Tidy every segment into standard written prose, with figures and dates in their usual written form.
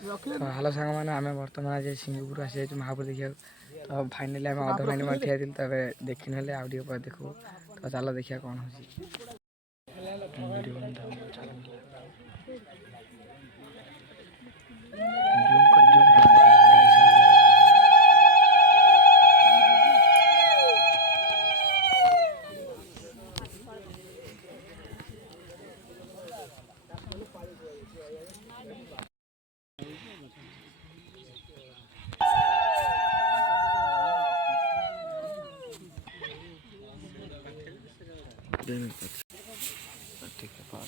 तो हेलो सांग मैंने आम बर्तमान आज सिंहपुर आसी जाइए महापुर देखा तो फाइनाली आम अध लाइन में ठिया थी तब देखी ना आउ टे देखू तो चलो देखिए कौन ठीक है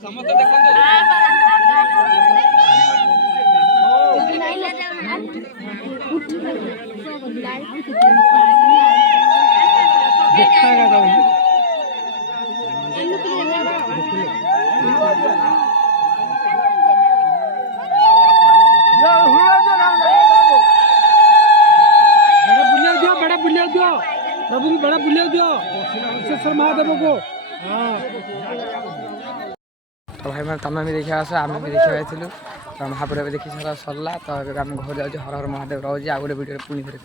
समस्त प्रभु भी बड़ा बुलिया दियो महादेव को। तो भाई मैं तुम भी देखा आस आम भी देखा जाइलु तो महापुर देखी सारा सरला तो आम घर जाऊँ हर हर महादेव रोज आ गए वीडियो पुणी फिर